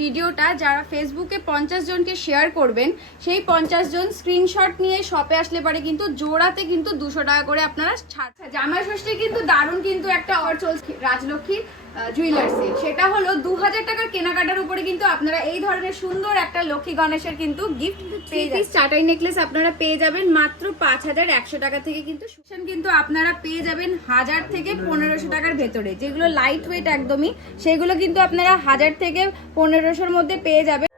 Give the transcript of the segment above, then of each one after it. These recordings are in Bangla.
ভিডিওটা যারা ফেসবুকে পঞ্চাশ জনকে শেয়ার করবেন, সেই পঞ্চাশ জন স্ক্রিনশট নিয়ে শপে আসলে পারে কিন্তু জোড়াতে কিন্তু দুশো টাকা করে আপনারা ছাড় জামাই ষষ্ঠী কিন্তু দারুণ কিন্তু একটা অর চলছে রাজলক্ষ্মীর জুয়েলার্সে সেটা হলো দু হাজার টাকার কেনাকাটার উপরে কিন্তু আপনারা এই ধরনের সুন্দর একটা লক্ষ্মী গণেশের কিন্তু গিফট পেয়ে পিস চাটাই নেকলেস আপনারা পেয়ে যাবেন মাত্র পাঁচ হাজার একশো টাকা থেকে কিন্তু কিন্তু আপনারা পেয়ে যাবেন হাজার থেকে পনেরোশো টাকার ভেতরে। যেগুলো লাইট ওয়েট একদমই সেগুলো কিন্তু আপনারা হাজার থেকে পনেরোশোর মধ্যে পেয়ে যাবেন।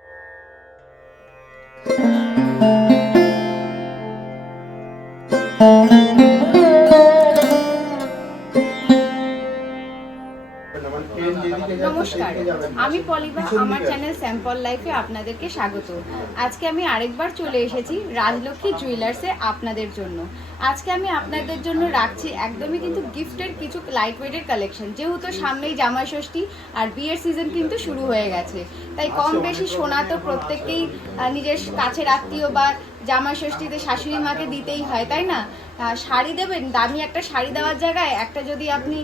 আমি পলিবা আমার চ্যানেল স্যাম্পল লাইফে আপনাদেরকে স্বাগত। আজকে আমি আরেকবার চলে এসেছি রাজলক্ষ্মী জুয়েলার্সে আপনাদের জন্য। আজকে আমি আপনাদের জন্য রাখছি একদমই কিন্তু গিফটের কিছু লাইট ওয়েটের কালেকশন যেহেতু সামনেই জামাই ষষ্ঠী আর বিয়ের সিজন কিন্তু শুরু হয়ে গেছে। তাই কম বেশি সোনা তো প্রত্যেককেই নিজের কাছের আত্মীয় বা জামাই ষষ্ঠীতে শাশুড়ি মাকে দিতেই হয় তাই না? শাড়ি দেবেন, দামি একটা শাড়ি দেওয়ার জায়গায় একটা যদি আপনি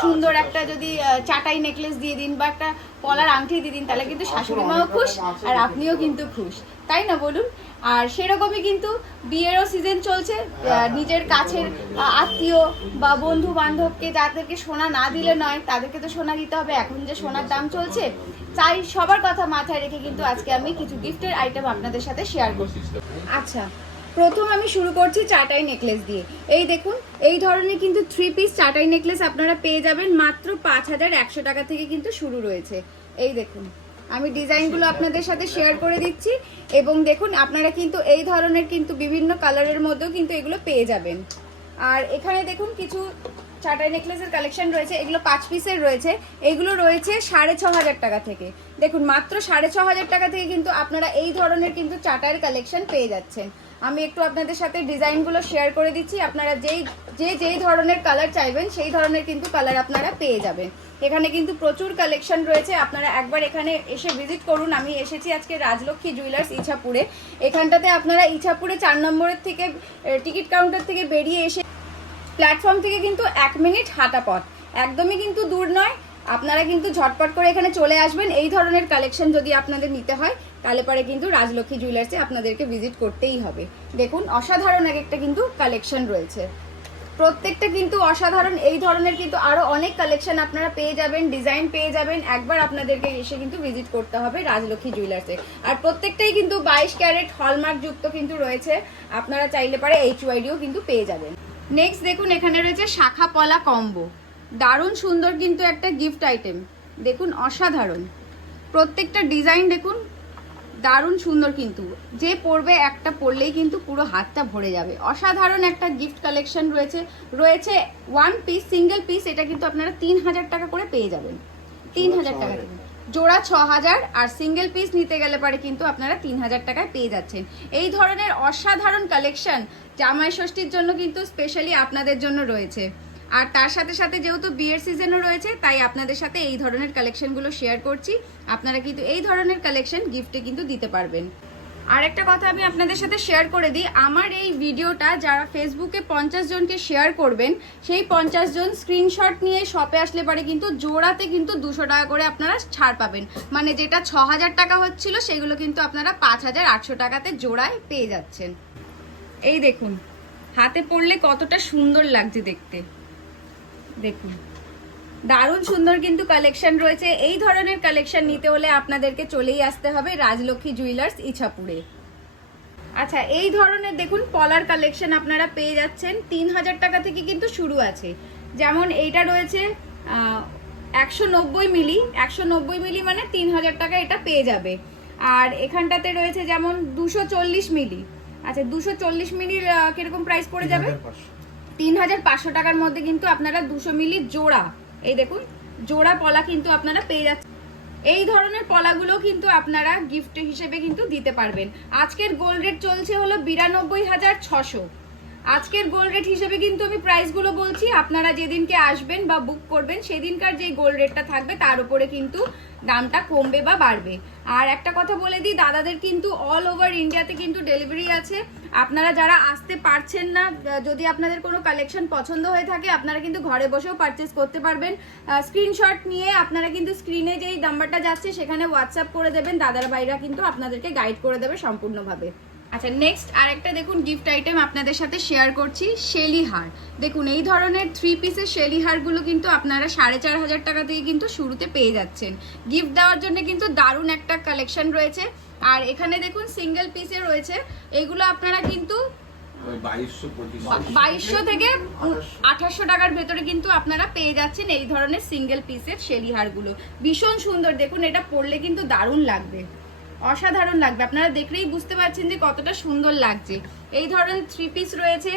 সুন্দর একটা যদি চাটাই নেকলেস দিয়ে দিন বা একটা পলার আংটি দিয়ে দিন, তাহলে কিন্তু শাশুড়ি মাও খুশ আর আপনিও কিন্তু খুশ। তাই না বলুন? আর সেরকমই কিন্তু বিয়েরও সিজন চলছে নিজের কাছের আত্মীয় বা বন্ধু বান্ধবকে যাদেরকে সোনা না দিলে নয়, তাদেরকে তো সোনা দিতে হবে। এখন যে সোনার দাম চলছে, তাই সবার কথা মাথায় রেখে কিন্তু আজকে আমি কিছু গিফটের আইটেম আপনাদের সাথে শেয়ার করছি। আচ্ছা প্রথম আমি শুরু করছি চাটাই নেকলেস দিয়ে। এই দেখুন, এই ধরনের কিন্তু থ্রি পিস চাটাই নেকলেস আপনারা পেয়ে যাবেন মাত্র পাঁচ হাজার একশো টাকা থেকে কিন্তু শুরু রয়েছে। এই দেখুন, আমি ডিজাইনগুলো আপনাদের সাথে শেয়ার করে দিচ্ছি এবং দেখুন, আপনারা কিন্তু এই ধরনের কিন্তু বিভিন্ন কালারের মধ্যেও কিন্তু এগুলো পেয়ে যাবেন। আর এখানে দেখুন, কিছু চাটাই নেকলেসের কালেকশন রয়েছে, এগুলো পাঁচ পিসের রয়েছে, এগুলো রয়েছে সাড়ে ছ হাজার টাকা থেকে। দেখুন, মাত্র সাড়ে ছ হাজার টাকা থেকে কিন্তু আপনারা এই ধরনের কিন্তু চাটাইয়ের কালেকশন পেয়ে যাচ্ছেন। আমি একটু আপনাদের সাথে ডিজাইনগুলো শেয়ার করে দিচ্ছি। আপনারা যেই, যে যেই ধরনের কালার চাইবেন, সেই ধরনের কিন্তু কালার আপনারা পেয়ে যাবেন। এখানে কিন্তু প্রচুর কালেকশন রয়েছে। আপনারা একবার এখানে এসে ভিজিট করুন। আমি এসেছি আজকে রাজলক্ষ্মী জুয়েলার্স ইছাপুরে। এখানটাতে আপনারা ইছাপুরে চার নম্বরের থেকে টিকিট কাউন্টার থেকে বেরিয়ে এসে প্ল্যাটফর্ম থেকে কিন্তু এক মিনিট হাঁটা পথ। একদমই কিন্তু দূর নয়। আপনারা কিন্তু ঝটপট করে এখানে চলে আসবেন। এই ধরনের কালেকশন যদি আপনাদের নিতে হয় তাহলে পরে কিন্তু রাজলক্ষ্মী জুয়েলার্সে আপনাদেরকে ভিজিট করতেই হবে। দেখুন, অসাধারণ এক একটা কিন্তু কালেকশন রয়েছে। প্রত্যেকটা কিন্তু অসাধারণ। এই ধরনের কিন্তু আরও অনেক কালেকশন আপনারা পেয়ে যাবেন ডিজাইন পেয়ে যাবেন। একবার আপনাদেরকে এসে কিন্তু ভিজিট করতে হবে রাজলক্ষ্মী জুয়েলার্সে আর প্রত্যেকটাই কিন্তু বাইশ ক্যারেট হলমার্ক যুক্ত কিন্তু রয়েছে। আপনারা চাইলে পারে এইচ ওয়াইডিও কিন্তু পেয়ে যাবেন। নেক্সট দেখুন, এখানে রয়েছে শাখা পলা কম্বো দারুণ সুন্দর কিন্তু একটা গিফট আইটেম দেখুন, অসাধারণ। প্রত্যেকটা ডিজাইন দেখুন দারুণ সুন্দর কিন্তু। যে পরবে একটা পরলেই কিন্তু পুরো হাতটা ভরে যাবে। অসাধারণ একটা গিফট কালেকশন রয়েছে। রয়েছে ওয়ান পিস সিঙ্গেল পিস এটা কিন্তু আপনারা তিন হাজার টাকা করে পেয়ে যাবেন। তিন হাজার টাকা। জোড়া ছ হাজার আর সিঙ্গেল পিস নিতে গেলে পারে কিন্তু আপনারা তিন হাজার টাকায় পেয়ে যাচ্ছেন। এই ধরনের অসাধারণ কালেকশন জামাই ষষ্ঠীর জন্য কিন্তু স্পেশালি আপনাদের জন্য রয়েছে। আর তার সাথে সাথে যেহেতু বিয়ের সিজনও রয়েছে, তাই আপনাদের সাথে এই ধরনের কালেকশনগুলো শেয়ার করছি। আপনারা কিন্তু এই ধরনের কালেকশন গিফটে কিন্তু দিতে পারবেন। আর একটা কথা আমি আপনাদের সাথে শেয়ার করে দিই। আমার এই ভিডিওটা যারা ফেসবুকে পঞ্চাশ জনকে শেয়ার করবেন, সেই পঞ্চাশ জন স্ক্রিনশট নিয়ে শপে আসলে পারে কিন্তু জোড়াতে কিন্তু দুশো টাকা করে আপনারা ছাড় পাবেন। মানে যেটা ছ হাজার টাকা হচ্ছিল, সেগুলো কিন্তু আপনারা পাঁচ হাজার আটশো টাকাতে জোড়ায় পেয়ে যাচ্ছেন। এই দেখুন, হাতে পড়লে কতটা সুন্দর লাগছে দেখতে। দেখুন। দারুণ সুন্দর কিন্তু কালেকশন রয়েছে। এই ধরনের কালেকশন নিতে হলে আপনাদেরকে চলেই আসতে হবে রাজলক্ষ্মী জুয়েলার্স ইছাপুরে। আচ্ছা এই ধরনের দেখুন পলার কালেকশন আপনারা পেয়ে যাচ্ছেন। তিন হাজার টাকা থেকে কিন্তু শুরু আছে। যেমন এইটা রয়েছে একশো নব্বই মিলি। একশো নব্বই মিলি মানে তিন হাজার টাকা এটা পেয়ে যাবে। আর এখানটাতে রয়েছে যেমন দুশো চল্লিশ মিলি। আচ্ছা দুশো চল্লিশ মিলির কীরকম প্রাইস পড়ে যাবে? তিন হাজার পাঁচশো টাকার মধ্যে কিন্তু আপনারা দুশো মিলি জোড়া, এই দেখুন, জোড়া পলা কিন্তু আপনারা পেয়ে যাচ্ছেন। এই ধরনের পলাগুলো কিন্তু আপনারা গিফট হিসেবে কিন্তু দিতে পারবেন। আজকের গোল্ড রেট চলছে হলো বিরানব্বই হাজার ছশো। আজকের গোল্ড রেট হিসেবে কিন্তু আমি প্রাইসগুলো বলছি। আপনারা যেদিনকে আসবেন বা বুক করবেন, সেদিনকার যে গোল্ড রেটটা থাকবে, তার উপরে কিন্তু দামটা কমবে বা বাড়বে। আর একটা কথা বলে দিই, দাদাদের কিন্তু অল ওভার ইন্ডিয়াতে কিন্তু ডেলিভারি আছে। আপনারা যারা আসতে পারছেন না যদি আপনাদের কোনো কালেকশন পছন্দ হয়ে থাকে, আপনারা কিন্তু ঘরে বসেও পারচেস করতে পারবেন। স্ক্রিনশট নিয়ে আপনারা কিন্তু স্ক্রিনে যেই নাম্বারটা যাচ্ছে, সেখানে হোয়াটসঅ্যাপ করে দেবেন। দাদার ভাইরা কিন্তু আপনাদেরকে গাইড করে দেবে সম্পূর্ণভাবে। আচ্ছা নেক্সট আরেকটা দেখুন গিফট আইটেম আপনাদের সাথে শেয়ার করছি শেলি হার। দেখুন এই ধরনের থ্রি পিসের শেলি হারগুলো কিন্তু আপনারা সাড়ে চার হাজার টাকা থেকে কিন্তু শুরুতে পেয়ে যাচ্ছেন। গিফট দেওয়ার জন্য কিন্তু দারুণ একটা কালেকশন রয়েছে। আর এখানে দেখুন সিঙ্গেল পিসে রয়েছে। এগুলো আপনারা কিন্তু বাইশশো থেকে আঠাশশো। টাকার ভেতরে কিন্তু আপনারা পেয়ে যাচ্ছেন এই ধরনের সিঙ্গেল পিসের শেলি হারগুলো। ভীষণ সুন্দর দেখুন এটা পরলে কিন্তু দারুণ লাগবে। অসাধারণ লাগবে। আপনারা দেখলেই বুঝতে পারছেন যে কতটা সুন্দর লাগছে। এই ধরনের থ্রি পিস রয়েছে।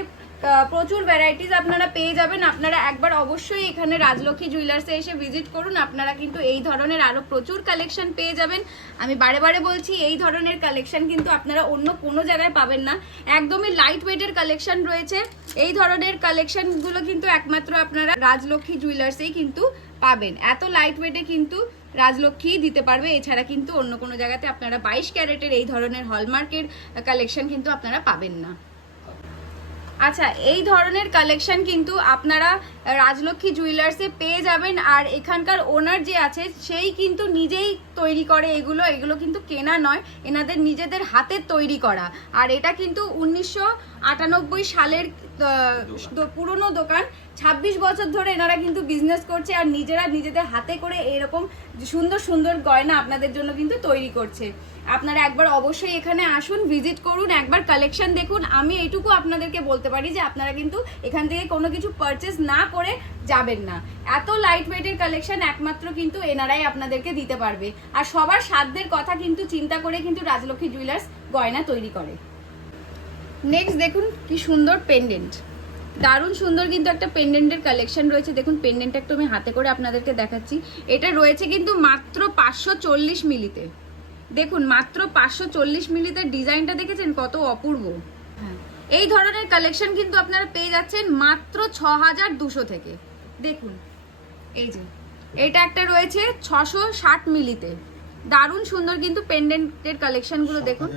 প্রচুর ভ্যারাইটিস আপনারা পেয়ে যাবেন। আপনারা একবার অবশ্যই এখানে রাজলক্ষ্মী জুয়েলার্সে এসে ভিজিট করুন। আপনারা কিন্তু এই ধরনের আরও প্রচুর কালেকশন পেয়ে যাবেন। আমি বারে বারে বলছি, এই ধরনের কালেকশন কিন্তু আপনারা অন্য কোনো জায়গায় পাবেন না। একদমই লাইট ওয়েটের কালেকশন রয়েছে। এই ধরনের কালেকশনগুলো কিন্তু একমাত্র আপনারা রাজলক্ষ্মী জুয়েলার্সেই কিন্তু পাবেন। এত লাইট ওয়েটে কিন্তু রাজলক্ষ্মী দিতে পারবে। এছাড়া কিন্তু অন্য কোনো জায়গাতে আপনারা বাইশ ক্যারেটের এই ধরনের হলমার্কের কালেকশন কিন্তু আপনারা পাবেন না। আচ্ছা এই ধরনের কালেকশন কিন্তু আপনারা রাজলক্ষ্মী জুয়েলার্সে পেয়ে যাবেন। আর এখানকার ওনার যে আছে, সেই কিন্তু নিজেই তৈরি করে এগুলো। এগুলো কিন্তু কেনা নয়, এনাদের নিজেদের হাতের তৈরি করা। আর এটা কিন্তু উনিশশো আটানব্বই সালের পুরনো দোকান। ছাব্বিশ বছর ধরে এনারা কিন্তু বিজনেস করছে আর নিজেরা নিজেদের হাতে করে এরকম সুন্দর সুন্দর গয়না আপনাদের জন্য কিন্তু তৈরি করছে। আপনারা একবার অবশ্যই এখানে আসুন ভিজিট করুন একবার কালেকশন দেখুন। আমি এইটুকু আপনাদেরকে বলতে পারি যে আপনারা কিন্তু এখান থেকে কোনো কিছু পারচেস না করে যাবেন না। এত লাইট ওয়েটের কালেকশন একমাত্র কিন্তু এনারাই আপনাদেরকে দিতে পারবে। আর সবার সাধ্যের কথা কিন্তু চিন্তা করে কিন্তু রাজলক্ষ্মী জুয়েলার্স গয়না তৈরি করে। নেক্সট দেখুন কি সুন্দর পেন্ডেন্ট দারুণ সুন্দর কিন্তু একটা পেন্ডেন্টের কালেকশন রয়েছে। দেখুন পেন্ডেন্টটা একটু আমি হাতে করে আপনাদেরকে দেখাচ্ছি। এটা রয়েছে কিন্তু মাত্র পাঁচশো চল্লিশ মিলিতে। দেখুন মাত্র পাঁচশো চল্লিশ মিলিতে ডিজাইনটা দেখেছেন? কত অপূর্ব। হ্যাঁ। এই ধরনের কালেকশন কিন্তু আপনারা পেয়ে যাচ্ছেন মাত্র ছ হাজার দুশো থেকে। দেখুন এই যে এটা একটা রয়েছে ছশো ষাট মিলিতে। দারুণ সুন্দর কিন্তু পেন্ডেন্টের কালেকশনগুলো দেখুন।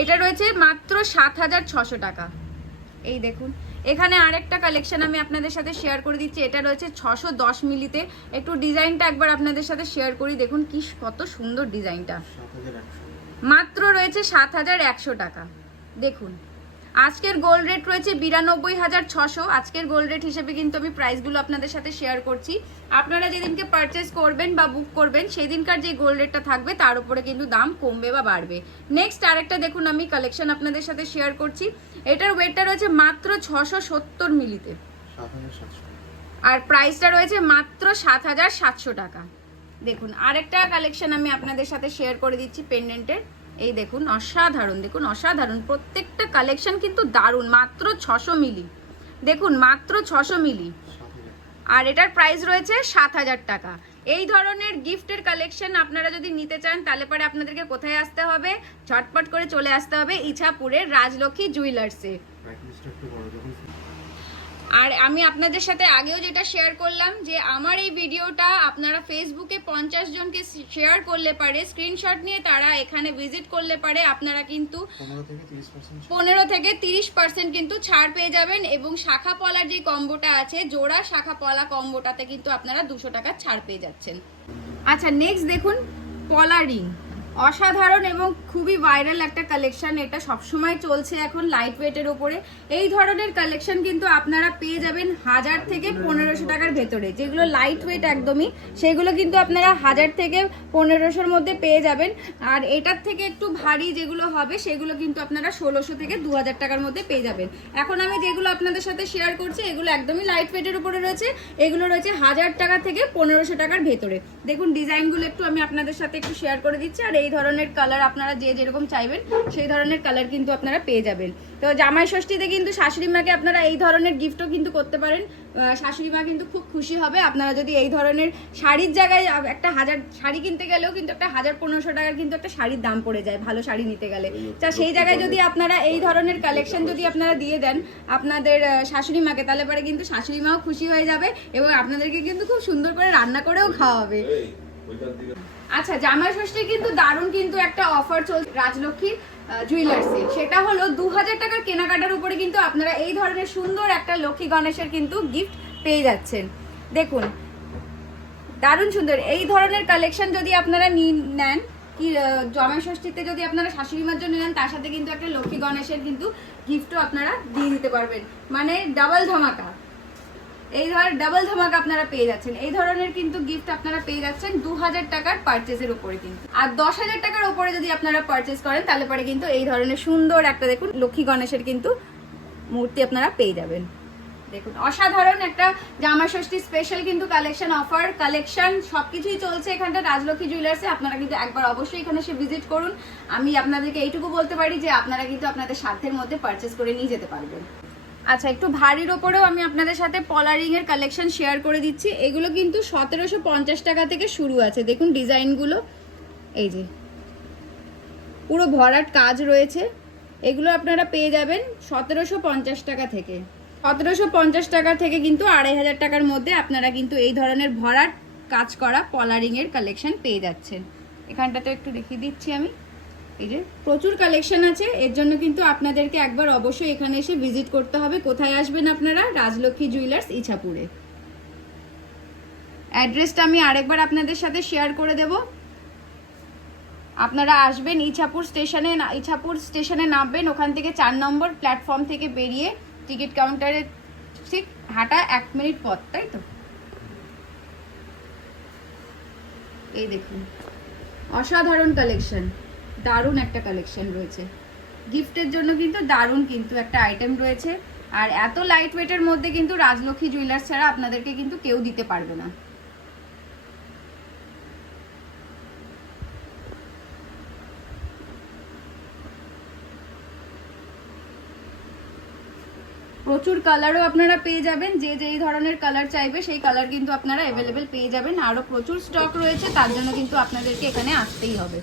এটা রয়েছে মাত্র সাত হাজার ছশো টাকা। এই দেখুন এখানে আরেকটা কালেকশন আমি আপনাদের সাথে শেয়ার করে দিচ্ছি। এটা রয়েছে ছশো দশ মিলিতে। একটু ডিজাইনটা একবার আপনাদের সাথে শেয়ার করি দেখুন কি কত সুন্দর ডিজাইনটা। মাত্র রয়েছে সাত হাজার একশো টাকা। দেখুন আজকের গোল্ড রেট রয়েছে বিরানব্বই হাজার ছশো। আজকের গোল্ড রেট হিসেবে কিন্তু আমি প্রাইসগুলো আপনাদের সাথে শেয়ার করছি। আপনারা যেদিনকে পারচেস করবেন বা বুক করবেন সেদিনকার যে গোল্ড রেটটা থাকবে তার উপরে কিন্তু দাম কমবে বা বাড়বে। নেক্সট আরেকটা দেখুন আমি কালেকশন আপনাদের সাথে শেয়ার করছি। এটার ওয়েটটা রয়েছে মাত্র ছশো সত্তর মিলিতে। আর প্রাইসটা রয়েছে মাত্র সাত হাজার সাতশো টাকা। দেখুন আরেকটা কালেকশন আমি আপনাদের সাথে শেয়ার করে দিচ্ছি পেন্ডেন্টের এই দেখুন, অসাধারণ দেখুন, অসাধারণ। প্রত্যেকটা কালেকশন কিন্তু দারুণ, মাত্র ছশো মিলি। দেখুন, মাত্র ছশো মিলি। আর এটার প্রাইস রয়েছে সাত হাজার টাকা। এই ধরনের গিফটের কালেকশন আপনারা যদি নিতে চান, তাহলে পরে আপনাদেরকে কোথায় আসতে হবে? ঝটপট করে চলে আসতে হবে ইছাপুরের রাজলক্ষ্মী জুয়েলার্সে আর আমি আপনাদের সাথে আগেও যেটা শেয়ার করলাম যে আমার এই ভিডিওটা আপনারা ফেসবুকে পঞ্চাশ জনকে শেয়ার করলে পারে স্ক্রিনশট নিয়ে তারা এখানে ভিজিট করলে পারে আপনারা কিন্তু পনেরো থেকে তিরিশ পার্সেন্ট কিন্তু ছাড় পেয়ে যাবেন এবং শাখা পলার যে কম্বোটা আছে জোড়া শাখা পলা কম্বোটাতে কিন্তু আপনারা দুশো টাকা ছাড় পেয়ে যাচ্ছেন। আচ্ছা নেক্সট দেখুন পলা রিং অসাধারণ এবং খুবই ভাইরাল একটা কালেকশন এটা সবসময় চলছে এখন লাইট ওয়েটের ওপরে এই ধরনের কালেকশন কিন্তু আপনারা পেয়ে যাবেন হাজার থেকে পনেরোশো টাকার ভেতরে। যেগুলো লাইট ওয়েট একদমই, সেগুলো কিন্তু আপনারা হাজার থেকে পনেরোশোর মধ্যে পেয়ে যাবেন। আর এটার থেকে একটু ভারী যেগুলো হবে, সেগুলো কিন্তু আপনারা ষোলোশো থেকে দু হাজার টাকার মধ্যে পেয়ে যাবেন। এখন আমি যেগুলো আপনাদের সাথে শেয়ার করছি, এগুলো একদমই লাইট ওয়েটের উপরে রয়েছে। এগুলো রয়েছে হাজার টাকা থেকে পনেরোশো টাকার ভেতরে। দেখুন ডিজাইনগুলো একটু আমি আপনাদের সাথে একটু শেয়ার করে দিচ্ছি। আর এই এই ধরনের কালার আপনারা যে যেরকম চাইবেন, সেই ধরনের কালার কিন্তু আপনারা পেয়ে যাবেন। তো জামাই ষষ্ঠীতে কিন্তু শাশুড়ি মাকে আপনারা এই ধরনের গিফটও কিন্তু করতে পারেন। শাশুড়ি মা কিন্তু খুব খুশি হবে। আপনারা যদি এই ধরনের শাড়ির জায়গায় একটা হাজার, শাড়ি কিনতে গেলেও কিন্তু একটা হাজার পনেরোশো টাকার কিন্তু একটা শাড়ির দাম পড়ে যায় ভালো শাড়ি নিতে গেলে। তা সেই জায়গায় যদি আপনারা এই ধরনের কালেকশন যদি আপনারা দিয়ে দেন আপনাদের শাশুড়ি মাকে, তাহলে পরে কিন্তু শাশুড়ি মাও খুশি হয়ে যাবে এবং আপনাদেরকে কিন্তু খুব সুন্দর করে রান্না করেও খাওয়াবে। আচ্ছা জামাই ষষ্ঠী কিন্তু দারুণ কিন্তু একটা অফার চলছে রাজলক্ষ্মী জুয়েলার্সে সেটা হলো দু হাজার টাকার কেনাকাটার উপরে কিন্তু আপনারা এই ধরনের সুন্দর একটা লক্ষ্মী গণেশের কিন্তু গিফট পেয়ে যাচ্ছেন। দেখুন, দারুণ সুন্দর। এই ধরনের কালেকশন যদি আপনারা নেন কি জামাই ষষ্ঠীতে যদি আপনারা শাশুড়ি মার জন্য নেন, তার সাথে কিন্তু একটা লক্ষ্মী গণেশের কিন্তু গিফটও আপনারা দিয়ে দিতে পারবেন। মানে ডাবল ধামাকা। এই ধর ডাবল ধামাকা আপনারা পেয়ে যাচ্ছেন। এই ধরনের কিন্তু গিফট আপনারা পেয়ে যাচ্ছেন দু হাজার টাকার পার্চেসের উপরে কিন্তু। আর দশ হাজার টাকার উপরে যদি আপনারা পার্চেস করেন, তাহলে পরে কিন্তু এই ধরনের সুন্দর একটা দেখুন, লক্ষ্মী গণেশের কিন্তু মূর্তি আপনারা পেয়ে যাবেন। দেখুন, অসাধারণ একটা জামা ষষ্ঠী স্পেশাল কিন্তু কালেকশন অফার কালেকশন সবকিছুই চলছে এখানটা রাজলক্ষ্মী জুয়েলার্সে আপনারা কিন্তু একবার অবশ্যই এখানে এসে ভিজিট করুন। আমি আপনাদেরকে এইটুকু বলতে পারি যে আপনারা কিন্তু আপনাদের সাধ্যের মধ্যে পারচেস করে নিয়ে যেতে পারবেন। আচ্ছা একটু ভারীর ওপরেও আমি আপনাদের সাথে পলারিং এর কালেকশন শেয়ার করে দিচ্ছি। এগুলো কিন্তু সতেরোশো পঞ্চাশ টাকা থেকে শুরু আছে। দেখুন ডিজাইনগুলো। এই যে, পুরো ভরাট কাজ রয়েছে। এগুলো আপনারা পেয়ে যাবেন সতেরোশো পঞ্চাশ টাকা থেকে। সতেরোশো পঞ্চাশ টাকা থেকে কিন্তু আড়াই হাজার টাকার মধ্যে আপনারা কিন্তু এই ধরনের ভরাট কাজ করা পলারিং এর কালেকশন পেয়ে যাচ্ছেন। এখানটাতে একটু দেখিয়ে দিচ্ছি আমি। এই যে প্রচুর কালেকশন আছে, এর জন্য কিন্তু আপনাদেরকে একবার অবশ্যই এখানে এসে ভিজিট করতে হবে। কোথায় আসবেন আপনারা? রাজলক্ষ্মী জুয়েলার্স ইছাপুরে। অ্যাড্রেসটা আমি আরেকবার আপনাদের সাথে শেয়ার করে দেব। আপনারা আসবেন ইছাপুর স্টেশনে ইছাপুর স্টেশনে নামবেন, ওখান থেকে চার নম্বর প্ল্যাটফর্ম থেকে বেরিয়ে টিকিট কাউন্টারে ঠিক হাঁটা এক মিনিট পথ, তাই তো? এই দেখুন, অসাধারণ কালেকশন দারুণ একটা কালেকশন রয়েছে। গিফটের জন্য কিন্তু দারুণ কিন্তু একটা আইটেম রয়েছে। আর এত লাইট ওয়েটের মধ্যে কিন্তু রাজলক্ষ্মী জুয়েলার্স ছাড়া আপনাদেরকে কিন্তু কেউ দিতে পারবে না। প্রচুর কালারও আপনারা পেয়ে যাবেন। যে যেই ধরনের কালার চাইবে সেই কালার কিন্তু আপনারা অ্যাভেলেবেল পেয়ে যাবেন। আরও প্রচুর স্টক রয়েছে, তার জন্য কিন্তু আপনাদেরকে এখানে আসতেই হবে।